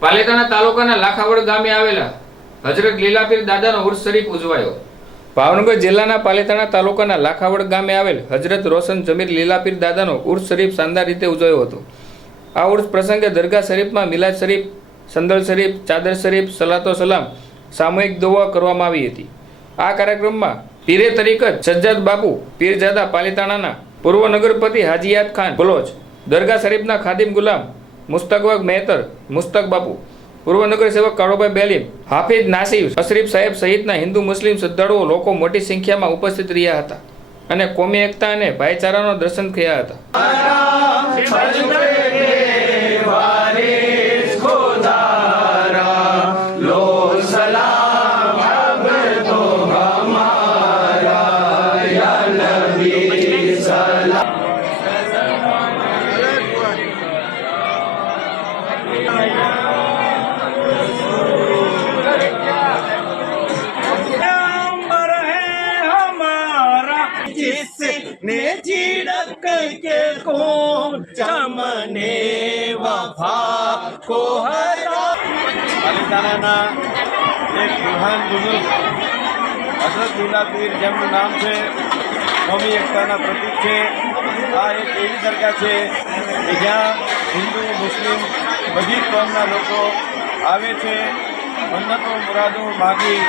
પાલિતાણા તાલુકાના લાખાવડ ગામે આવેલા હજરત લીલાપીર દાદાનો ઉર્સ શરીફ ઉજવાયો. ભાવનગર જિલ્લાના પાલેતાણા તાલુકાના લાખાવડ ગામે આવેલ હજરત રોશન જમીર લીલાપીર દાદાનો ઉર્સ શરીફ શાનદાર રીતે ઉજવાયો હતો. આ ઉર્સ પ્રસંગે દરગાહ શરીફમાં મિલાદ શરીફ સંદલ શરીફ, ચાદર શરીફ, સલાતો સલામ, સામૂહિક દુઆ કરવામાં આવી હતી. આ કાર્યક્રમમાં પીરે તરીકત સજ્જાદ બાપુ પીરજાદા પાલેતાણાના પૂર્વ નગરપતિ હાજીયાત ખાન બલોચ દરગાહ શરીફના ખાદિમ ગુલામ મુસ્તકવક મહેતર, મુસ્તક બાપુ. પૂર્વ નગર સેવક કાળોભાઈ બેલીમ, હાફિઝ નાસિફ અશરીફ સાહેબ સહિતના હિન્દુ મુસ્લિમ શ્રદ્ધાળુઓ લોકો મોટી સંખ્યામાં ઉપસ્થિત રહ્યા હતા અને કોમી એકતા અને ભાઈચારાનો દર્શન થયા હતા. जिसने झिड़क के कौन चमने वफा को हरा પાલિતાણાના એક મહાન બુઝુર્ગ હઝરત લીલા પીર જેમનું નામ છે કોમી એકતાના પ્રતીક છે આ એક એવી દરગાહ છે કે જ્યાં હિન્દુ મુસ્લિમ બધી જ કોમના લોકો આવે છે મન્નતો મુરાદો માગી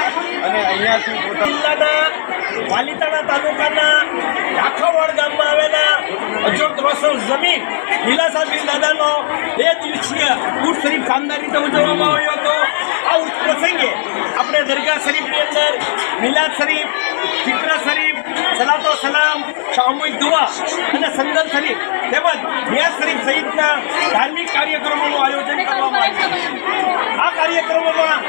અને અહીંયાથી પોતા જિલ્લાના પાલિતાણા તાલુકાના લાખાવાડ ગામમાં આવેલા અજોત રોશન જમીન લીલા સાહેબ દાદાનો બે દિવસીય ઉર્સ શરીફ શાનદાર રીતે ઉજવવામાં આવ્યો હતો. આ ઉર્સ પ્રસંગે આપણે દરગાહ શરીફની અંદર મિલાદ શરીફ ફિત્ર શરીફ, સલાતો સલામ, સામૂહિક દુઆ અને સંદલ શરીફ તેમજ મિયાદ શરીફ સહિતના ધાર્મિક કાર્યક્રમોનું આયોજન કરવામાં કાર્યક્રમોમાં